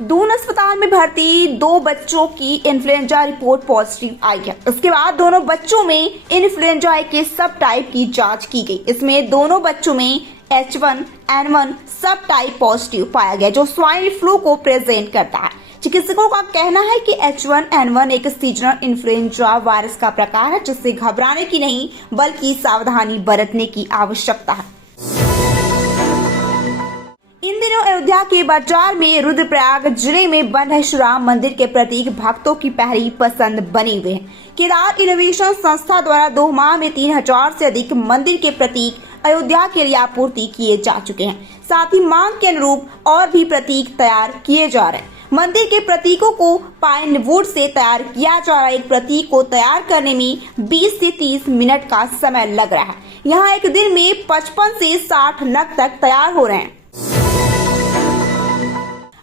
दून अस्पताल में भर्ती 2 बच्चों की इन्फ्लुएंजा रिपोर्ट पॉजिटिव आई है। इसके बाद दोनों बच्चों में इन्फ्लुएंजा के सब टाइप की जांच की गई। इसमें दोनों बच्चों में H1N1 सब टाइप पॉजिटिव पाया गया, जो स्वाइन फ्लू को प्रेजेंट करता है। चिकित्सकों का कहना है कि H1N1 एक सीजनल इन्फ्लुएंजा वायरस का प्रकार है, जिससे घबराने की नहीं बल्कि सावधानी बरतने की आवश्यकता है। इन दिनों अयोध्या के बाजार में रुद्रप्रयाग जिले में बन रहे श्री राम मंदिर के प्रतीक भक्तों की पहली पसंद बने हुए हैं। केदार इनोवेशन संस्था द्वारा 2 माह में 3000 से अधिक मंदिर के प्रतीक अयोध्या के लिए आपूर्ति किए जा चुके हैं। साथ ही मांग के अनुरूप और भी प्रतीक तैयार किए जा रहे हैं। मंदिर के प्रतीकों को पाइन वुड से तैयार किया जा रहा है। एक प्रतीक को तैयार करने में 20 से 30 मिनट का समय लग रहा है। यहाँ एक दिन में 55 से 60 नग तक तैयार हो रहे हैं।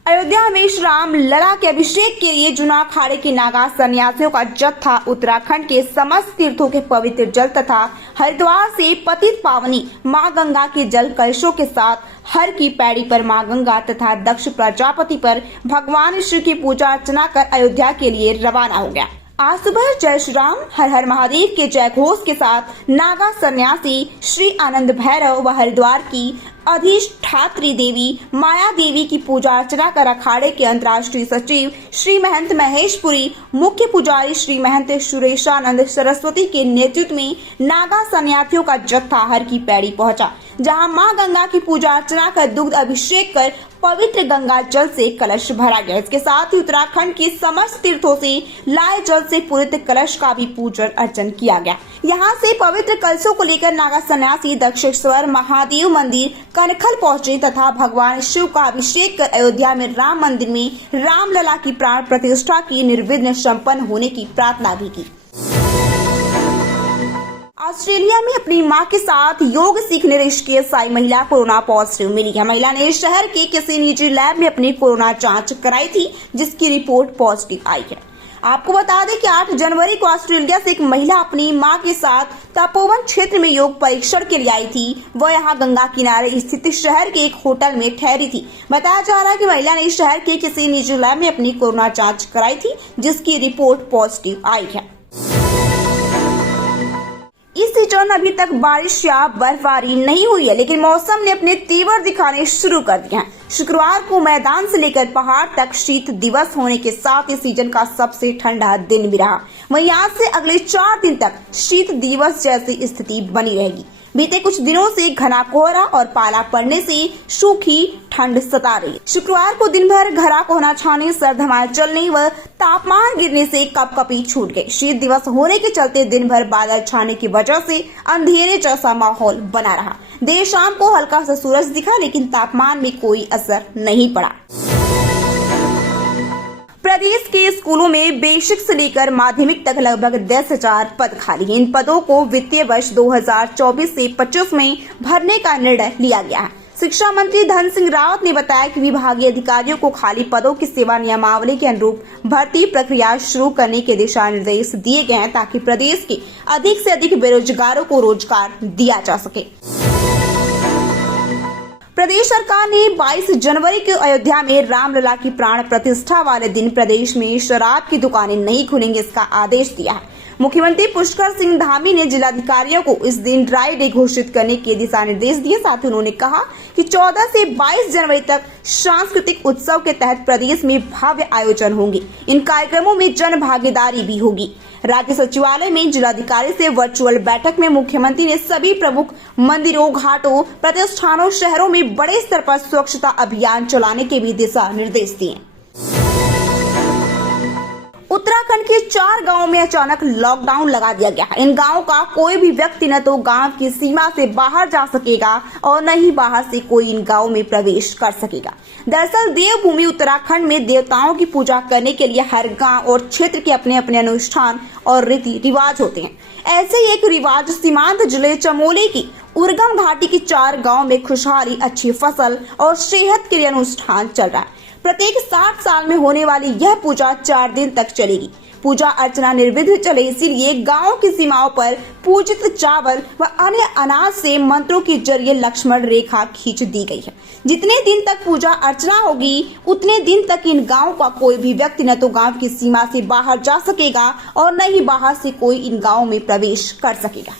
अयोध्या में श्री राम लला के अभिषेक के लिए जूना अखाड़े के नागा सन्यासियों का जत्था उत्तराखंड के समस्त तीर्थों के पवित्र जल तथा हरिद्वार से पतित पावनी मां गंगा के जल कलशों के साथ हर की पैड़ी पर मां गंगा तथा दक्ष प्रजापति पर भगवान श्री की पूजा अर्चना कर अयोध्या के लिए रवाना हो गया। आज सुबह जय श्री राम हर हर महादेव के जय घोष के साथ नागा सन्यासी श्री आनंद भैरव व हरिद्वार की अधिष्ठात्री देवी माया देवी की पूजा अर्चना कर अखाड़े के अंतर्राष्ट्रीय सचिव श्री महंत महेशपुरी, मुख्य पुजारी श्री महंत सुरेशानंद सरस्वती के नेतृत्व में नागा सन्यासियों का जत्था हर की पैड़ी पहुंचा, जहां मां गंगा की पूजा अर्चना कर दुग्ध अभिषेक कर पवित्र गंगा जल से कलश भरा गया। इसके साथ ही उत्तराखंड के समस्त तीर्थों से लाए जल से पूरित कलश का भी पूजन अर्चन किया गया। यहाँ से पवित्र कलशों को लेकर नागा सन्यासी दक्षेश्वर महादेव मंदिर कनखल पहुंचे तथा भगवान शिव का अभिषेक कर अयोध्या में राम मंदिर में रामलला की प्राण प्रतिष्ठा की निर्विघ्न संपन्न होने की प्रार्थना भी की। ऑस्ट्रेलिया में अपनी मां के साथ योग सीखने रही केसाई महिला कोरोना पॉजिटिव मिली है। महिला ने शहर के किसी निजी लैब में अपनी कोरोना जांच कराई थी, जिसकी रिपोर्ट पॉजिटिव आई है। आपको बता दें कि 8 जनवरी को ऑस्ट्रेलिया से एक महिला अपनी मां के साथ तपोवन क्षेत्र में योग परीक्षण के लिए आई थी। वह यहां गंगा किनारे स्थित शहर के एक होटल में ठहरी थी। बताया जा रहा है कि महिला ने शहर के किसी निजी लैब में अपनी कोरोना जांच कराई थी, जिसकी रिपोर्ट पॉजिटिव आई है। इस सीजन अभी तक बारिश या बर्फबारी नहीं हुई है, लेकिन मौसम ने अपने तेवर दिखाने शुरू कर दिए हैं। शुक्रवार को मैदान से लेकर पहाड़ तक शीत दिवस होने के साथ इस सीजन का सबसे ठंडा दिन भी रहा। वहीं आज से अगले 4 दिन तक शीत दिवस जैसी स्थिति बनी रहेगी। बीते कुछ दिनों से घना कोहरा और पाला पड़ने से सूखी ठंड सता रही। शुक्रवार को दिन भर घना कोहरा छाने, सर्द हवाएं चलने व तापमान गिरने से कपकपी छूट गई। शीत दिवस होने के चलते दिन भर बादल छाने की वजह से अंधेरे जैसा माहौल बना रहा। देर शाम को हल्का सा सूरज दिखा, लेकिन तापमान में कोई असर नहीं पड़ा। प्रदेश के स्कूलों में बेसिक से लेकर माध्यमिक तक लगभग 10,000 पद खाली हैं। इन पदों को वित्तीय वर्ष 2024 से 25 में भरने का निर्णय लिया गया है। शिक्षा मंत्री धन सिंह रावत ने बताया कि विभागीय अधिकारियों को खाली पदों की सेवा नियमावली के अनुरूप भर्ती प्रक्रिया शुरू करने के दिशा निर्देश दिए गए हैं, ताकि प्रदेश के अधिक से अधिक बेरोजगारों को रोजगार दिया जा सके। प्रदेश सरकार ने 22 जनवरी को अयोध्या में रामलला की प्राण प्रतिष्ठा वाले दिन प्रदेश में शराब की दुकानें नहीं खुलेंगी, इसका आदेश दिया है। मुख्यमंत्री पुष्कर सिंह धामी ने जिलाधिकारियों को इस दिन ड्राई डे घोषित करने के दिशा निर्देश दिए। साथ ही उन्होंने कहा कि 14 से 22 जनवरी तक सांस्कृतिक उत्सव के तहत प्रदेश में भव्य आयोजन होंगे। इन कार्यक्रमों में जन भागीदारी भी होगी। राज्य सचिवालय में जिलाधिकारी से वर्चुअल बैठक में मुख्यमंत्री ने सभी प्रमुख मंदिरों, घाटों, प्रतिष्ठानों, शहरों में बड़े स्तर पर स्वच्छता अभियान चलाने के भी दिशा निर्देश दिए। उत्तराखंड के 4 गांवों में अचानक लॉकडाउन लगा दिया गया है। इन गांवों का कोई भी व्यक्ति न तो गांव की सीमा से बाहर जा सकेगा और न ही बाहर से कोई इन गांवों में प्रवेश कर सकेगा। दरअसल देवभूमि उत्तराखंड में देवताओं की पूजा करने के लिए हर गांव और क्षेत्र के अपने अपने अनुष्ठान और रीति रिवाज होते हैं। ऐसे ही एक रिवाज सीमांत जिले चमोली की उर्गम घाटी के 4 गाँव में खुशहाली, अच्छी फसल और सेहत के लिए अनुष्ठान चल रहा है। प्रत्येक 60 साल में होने वाली यह पूजा 4 दिन तक चलेगी। पूजा अर्चना निर्विघ्न चले, इसीलिए गांव की सीमाओं पर पूजित चावल व अन्य अनाज से मंत्रों के जरिए लक्ष्मण रेखा खींच दी गई है। जितने दिन तक पूजा अर्चना होगी उतने दिन तक इन गांवों का कोई भी व्यक्ति न तो गांव की सीमा से बाहर जा सकेगा और न ही बाहर से कोई इन गांवों में प्रवेश कर सकेगा।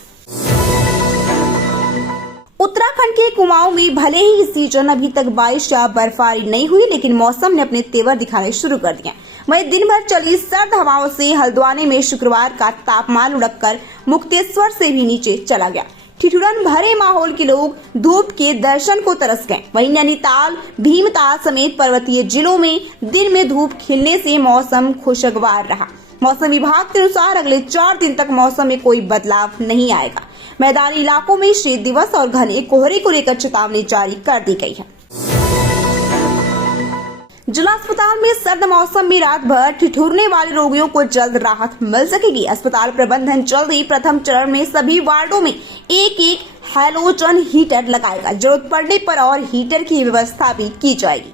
उत्तराखंड के कुमाऊं में भले ही इस सीजन अभी तक बारिश या बर्फबारी नहीं हुई, लेकिन मौसम ने अपने तेवर दिखाने शुरू कर दिए। वहीं दिन भर चली सर्द हवाओं से हल्द्वानी में शुक्रवार का तापमान लुढ़ककर मुक्तेश्वर से भी नीचे चला गया। ठिठुरन भरे माहौल के लोग धूप के दर्शन को तरस गए। वहीं नैनीताल, भीमताल समेत पर्वतीय जिलों में दिन में धूप खिलने से मौसम खुशगवार रहा। मौसम विभाग के अनुसार अगले 4 दिन तक मौसम में कोई बदलाव नहीं आएगा। मैदानी इलाकों में शीत दिवस और घने कोहरे को लेकर चेतावनी जारी कर दी गई है। जिला अस्पताल में सर्द मौसम में रात भर ठिठुरने वाले रोगियों को जल्द राहत मिल सकेगी। अस्पताल प्रबंधन जल्द ही प्रथम चरण में सभी वार्डों में एक हैलोजन हीटर लगाएगा। जरूरत पड़ने पर और हीटर की व्यवस्था भी की जाएगी।